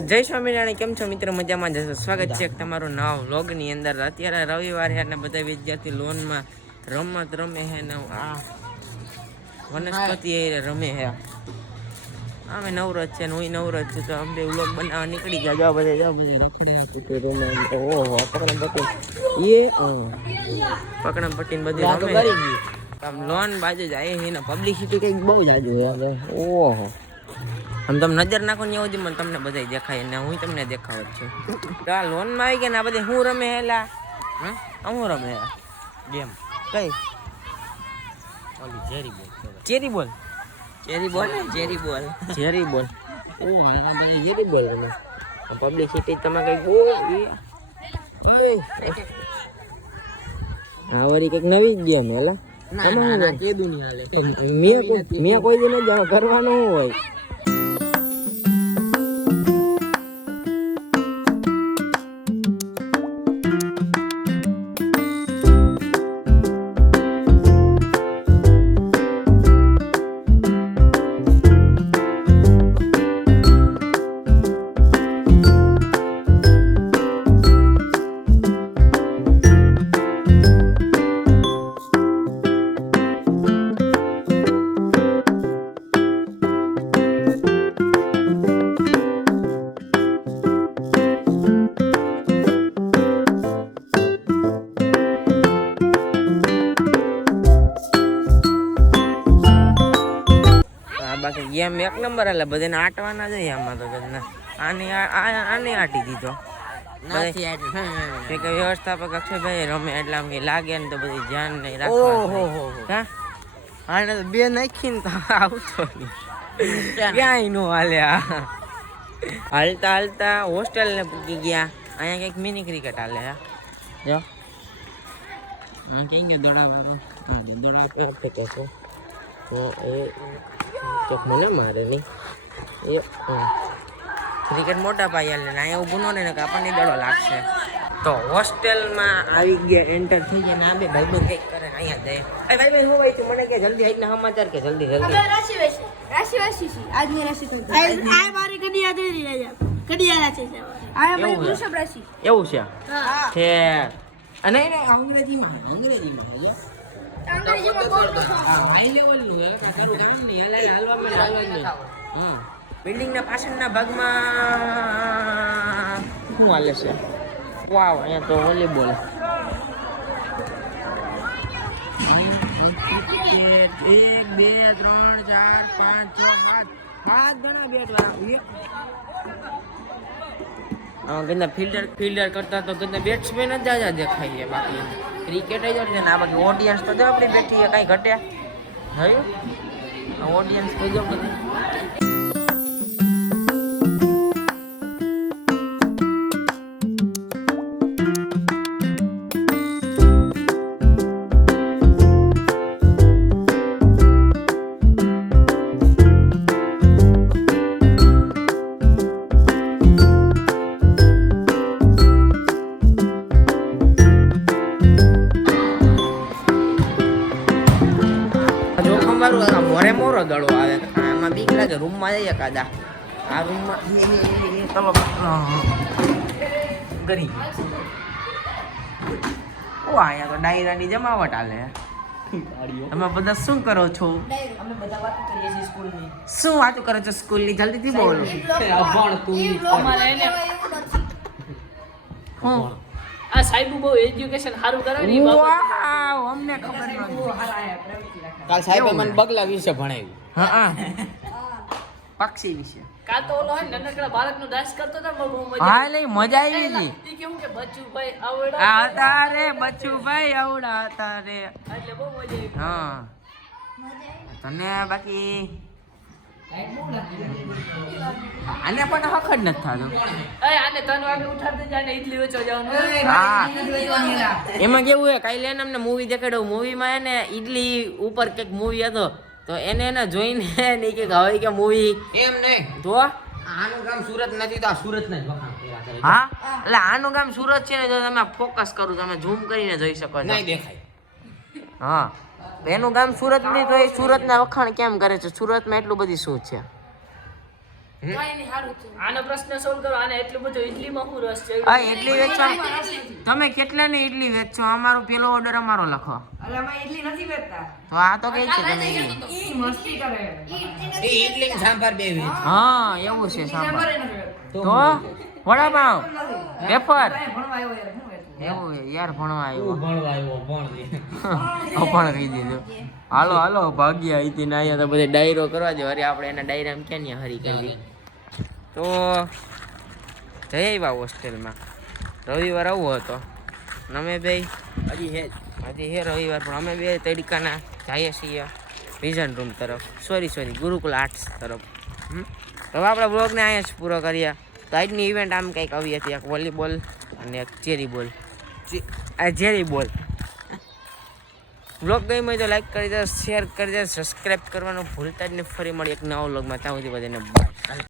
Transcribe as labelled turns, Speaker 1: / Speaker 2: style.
Speaker 1: જય સ્વામિનારાયણ કેમ છો મિત્રો? મજામાં જશો સ્વાગત છે તમારું નવા વ્લોગની અંદર. અત્યારે રવિવાર છે અને બધા વિદ્યાર્થી લોનમાં રમત રમે છે ને આ વનસ્પતિ એ રમે છે. અમે નવરત છે ને હું નવરત છું તો અમે વ્લોગ બનાવવા નીકળી ગયા. જાઓ બધા જાઓ બધા ઓહો પકડમ પટ્ટી એ પકડમ પટ્ટી ને બધી રમે. લોન બાજુ જાય છે ને પબ્લિસિટી કંઈક બહુ જાજુ ઓહો. આમ તમે નજર નાખો ને એવું જ મને તમને બધા દેખાય ને હું તમને દેખાવ જ છું. તો આ લોનમાં આવી ગયા ને આ બધી હું રમે હેલા? હા? હું રમે? ગેમ. કઈ? ઓલી ચેરી બોલ ચેરી બોલ. ચેરી બોલ ને? ચેરી બોલ. ચેરી બોલ. ઓ હા બધા ચેરી બોલ રમે. પબ્લિસિટી તમે કઈ બહુ આ વળી કંઈક નવી જ ગેમ હેલા? મેં કોઈ- મેં કોઈ દી ન કરવાનું હોય. બાકી ગેમ એક નંબર એટલે બધાને આટવાના જ આમાં તો બધા આની આને આટી દીધો. કે વ્યવસ્થાપક અક્ષયભાઈ રમે એટલે આમ લાગે ને તો બધી ધ્યાન નહીં રાખવાનું હા આને તો બે નાખીને તો આવતો ક્યાંય નો હાલે હાલતા હાલતા હોસ્ટેલ ને પૂકી ગયા. અહીંયા કંઈક મિની ક્રિકેટ હાલે હા. જો. કઈ ગયો દોડાવાનો હા જો દોડા ફેંકે હા એ ચોક મને મારે નહીં એ ક્રિકેટ મોટા પાયે ને અહીંયા ઊભું ન ને કે આપણને દડો લાગશે. તો હોસ્ટેલમાં આવી ગયા એન્ટર થઈ ગયા ના બે બે ભાઈબંધ કંઈક કરે અહીંયા જાય. એ ભાઈ ભાઈ હું ભાઈ તું મને કે જલ્દી આવીને સમાચાર કે જલ્દી જલ્દી.
Speaker 2: રાશિ રાશિ રાશિ રાશિ છે. આજની રાશિ તો આ મારી કડિયા દે રહી રહ્યા કડિયા રાશિ છે આ મારી
Speaker 1: એવું છે?
Speaker 2: વૃષભ રાશિ.
Speaker 1: એવું છે?
Speaker 2: હા.
Speaker 1: છે અને અંગ્રેજીમાં અંગ્રેજીમાં હાઈ લેવલનું હે કાં તારું નહીં હાલે હાલવા માંડે હાલવા નહીં હા. બિલ્ડિંગના પાછળના ભાગમાં શું હાલે છે? વાવ અહીંયા તો વોલીબોલ એક બે ત્રણ ચાર પાંચ છ સાત. સાત ગણા બેટ ગંદા ફિલ્ડર ફિલ્ડર કરતા તો ગંદા બેટ્સમેન જ જાજા દેખાય છે બાકી. ક્રિકેટ જ છે ને આ બાકી ઓડિયન્સ તો જો આપણી બેઠી કાંઈ ઘટે. થયું ઓડિયન્સ તો જો આ મોરે મોરો દડો આવે. આમાં બીક લાગે રૂમમાં જઈએ કાદા. આ રૂમમાં તમે કરી ઓ અહીંયા તો ડાયરાની જમાવટ આલે તમે બધા શું કરો છો?
Speaker 3: અમે બધા વાત કરીએ છીએ સ્કૂલની.
Speaker 1: શું વાત કરો છો સ્કૂલની? જલ્દીથી બોલો.
Speaker 3: અભણ તું અમારે એને
Speaker 1: હું?
Speaker 3: આ સાહેબ બહુ એજ્યુકેશન સારું કરે ને ઈ
Speaker 1: અમને ખબર નહોતી.
Speaker 4: કાલ સાહેબ મને બગલા વિશે ભણાવ્યું.
Speaker 1: હા હા. પક્ષી વિશે.
Speaker 3: કાલ તો ઓલો હોય નનકડા બાળકનો ડાન્સ કરતો તો ને બહુ મજા
Speaker 1: હા એટલે મજા આવી હતી.
Speaker 3: ઈ કેવું કે બચ્ચુભાઈ આવડા
Speaker 1: આ હતા. રે બચ્ચુભાઈ આવડા રે.
Speaker 3: એટલે બહુ મજા આવી.
Speaker 1: હા. તને બાકી આને પણ હક જ નથી થતું.
Speaker 3: આને ત્રણ વાગે ઉઠાડते જાને ઇડલી વેચવા જવાનું
Speaker 1: એમાં કેવું હે કાલે એને અમને મૂવી દેખાડ્યો. મૂવીમાં એને ઇડલી ઉપર કંઈક મૂવી હતો. તો એને એને જોઈને નહીં કે હવે કે મૂવી
Speaker 4: એમ નહીં.
Speaker 1: તો
Speaker 4: આનું ગામ સુરત નથી તો આ સુરત કરે.
Speaker 1: હા? એટલે આનું ગામ સુરત છે ને જો તમે ફોકસ કરું તમે ઝૂમ કરીને જોઈ શકો
Speaker 4: નહીં દેખાય.
Speaker 1: હા. એનું ગામ સુરતની તો એ સુરતના વખાણ કેમ કરે છે? સુરતમાં એટલું બધી શું છે?
Speaker 2: કાંઈ નહીં, સારું છે.
Speaker 3: આનો પ્રશ્ન સોલ્વ કરો. આને એટલું બધું શું છે?
Speaker 1: આ ઇડલી વેચવા. તમે કેટલા ની ઇડલી વેચો? અમારો પેલો ઓર્ડર અમારો લખો.
Speaker 3: અરે અમે ઇડલી નથી વેચતા.
Speaker 1: તો આ તો કઈ છે તમે ઇડલી
Speaker 4: ને સાંભાર બે
Speaker 1: હા. એવું છે
Speaker 3: વેચતા.
Speaker 1: તો વડાપાવ. પેપર એવું યાર ભણવા આવ્યો.
Speaker 4: ભણવા આવ્યો ભણ
Speaker 1: અપણ કહી દીધું. હાલો હાલો ભાગ્યા અહીંથી ને અહીંયા તો બધે ડાયરો કરવા દે. અરે આપણે એના ડાયરામાં ક્યાં ન્યા હરી કરી તો જઈ આવ્યા હોસ્ટેલમાં. રવિવાર આવો હતો. અમે બે
Speaker 4: હજી હે
Speaker 1: હજી હે રવિવાર પણ અમે બે તડકાના જઈએ છીએ વિઝન રૂમ તરફ. સોરી સોરી ગુરુકુલ આર્ટ્સ તરફ. હમ? હવે આપણે બ્લોગને અહીંયા જ પૂરો કરીએ તો આજની ઇવેન્ટ આમ કંઈક આવી હતી એક વોલીબોલ અને એક ચેરી બોલ આ જેરી બોલ. ગઈ મેં તો લાઈક કરી દો શેર કરી દો સબસ્ક્રાઈબ કરવાનું ભૂલતા જ ને ફરી મળી એક નવો બ્લોગમાં ત્યાં સુધી બધાને બાય